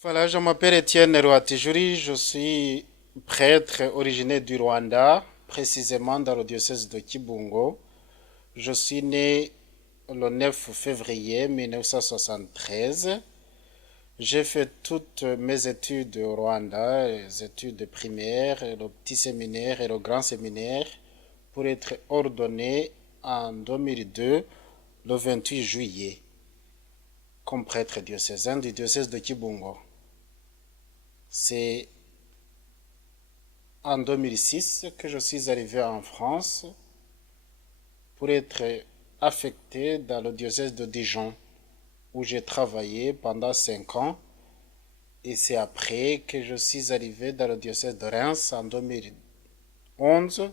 Voilà, je m'appelle Étienne Rwatijuri, je suis prêtre originaire du Rwanda, précisément dans le diocèse de Kibungo. Je suis né le 9 février 1973. J'ai fait toutes mes études au Rwanda, les études primaires, le petit séminaire et le grand séminaire, pour être ordonné en 2002, le 28 juillet, comme prêtre diocésain du diocèse de Kibungo. C'est en 2006 que je suis arrivé en France pour être affecté dans le diocèse de Dijon, où j'ai travaillé pendant 5 ans. Et c'est après que je suis arrivé dans le diocèse de Reims en 2011.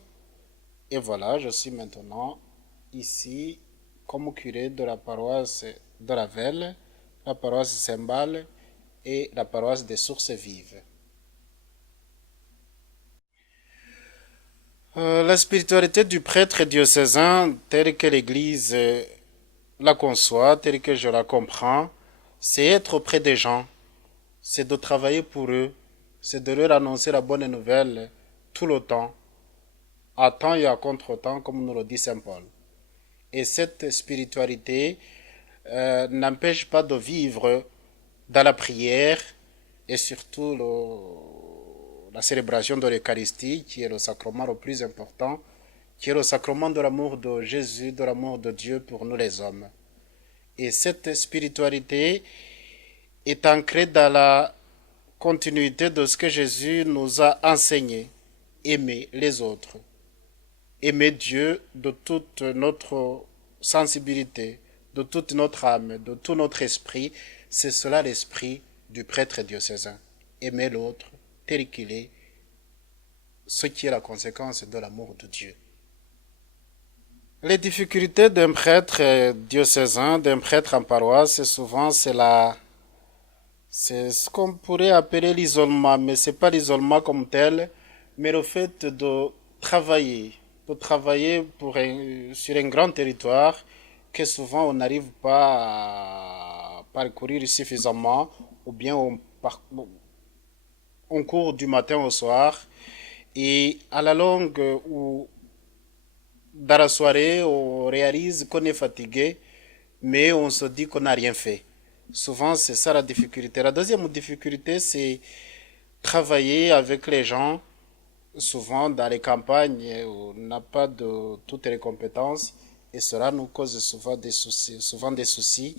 Et voilà, je suis maintenant ici comme curé de la paroisse de Ravel, la paroisse Saint-Bal et la paroisse des Sources Vives. La spiritualité du prêtre diocésain, telle que l'Église la conçoit, telle que je la comprends, c'est être auprès des gens, c'est de travailler pour eux, c'est de leur annoncer la bonne nouvelle tout le temps, à temps et à contre-temps, comme nous le dit Saint Paul. Et cette spiritualité n'empêche pas de vivre dans la prière et surtout la célébration de l'Eucharistie, qui est le sacrement le plus important, qui est le sacrement de l'amour de Jésus, de l'amour de Dieu pour nous les hommes. Et cette spiritualité est ancrée dans la continuité de ce que Jésus nous a enseigné. Aimer les autres. Aimer Dieu de toute notre sensibilité, de toute notre âme, de tout notre esprit. C'est cela l'esprit du prêtre diocésain. Aimer l'autre tel qu'il est, ce qui est la conséquence de l'amour de Dieu. Les difficultés d'un prêtre diocésain, d'un prêtre en paroisse, souvent c'est ce qu'on pourrait appeler l'isolement, mais c'est pas l'isolement comme tel, mais le fait de travailler sur un grand territoire que souvent on n'arrive pas à parcourir suffisamment, ou bien on court du matin au soir, et à la longue ou dans la soirée, on réalise qu'on est fatigué, mais on se dit qu'on n'a rien fait. Souvent, c'est ça la difficulté. La deuxième difficulté, c'est travailler avec les gens. Souvent, dans les campagnes, on n'a pas de toutes les compétences et cela nous cause souvent des soucis.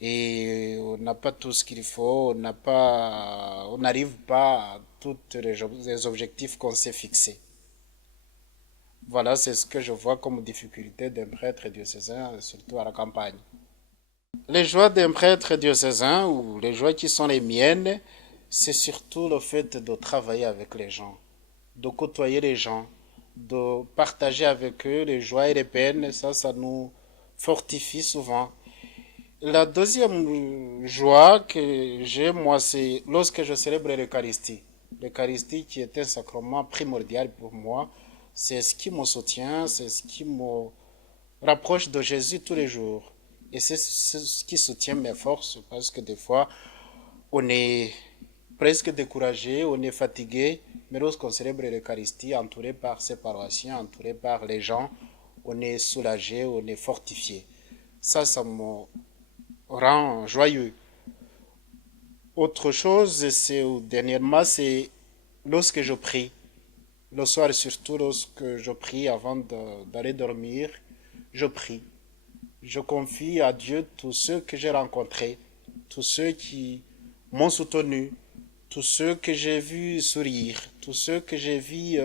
Et on n'a pas tout ce qu'il faut, on n'arrive pas à tous les objectifs qu'on s'est fixés. Voilà, c'est ce que je vois comme difficulté d'un prêtre diocésain, surtout à la campagne. Les joies d'un prêtre diocésain, ou les joies qui sont les miennes, c'est surtout le fait de travailler avec les gens, de côtoyer les gens, de partager avec eux les joies et les peines. Ça nous fortifie souvent. La deuxième joie que j'ai, moi, c'est lorsque je célèbre l'Eucharistie. L'Eucharistie qui est un sacrement primordial pour moi, c'est ce qui me soutient, c'est ce qui me rapproche de Jésus tous les jours. Et c'est ce qui soutient mes forces, parce que des fois, on est presque découragé, on est fatigué, mais lorsqu'on célèbre l'Eucharistie, entouré par ses paroissiens, entouré par les gens, on est soulagé, on est fortifié. Ça me rend joyeux. Autre chose, dernièrement, c'est lorsque je prie. Le soir, surtout lorsque je prie avant d'aller dormir, je prie. Je confie à Dieu tous ceux que j'ai rencontrés, tous ceux qui m'ont soutenu, tous ceux que j'ai vus sourire, tous ceux que j'ai vus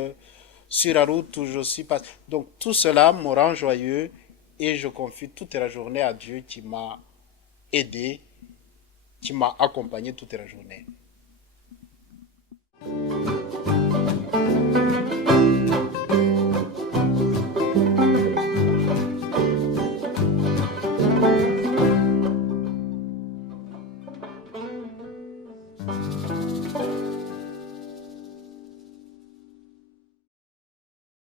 sur la route où je suis passé. Donc tout cela me rend joyeux et je confie toute la journée à Dieu qui m'a aidé, qui m'a accompagné toute la journée.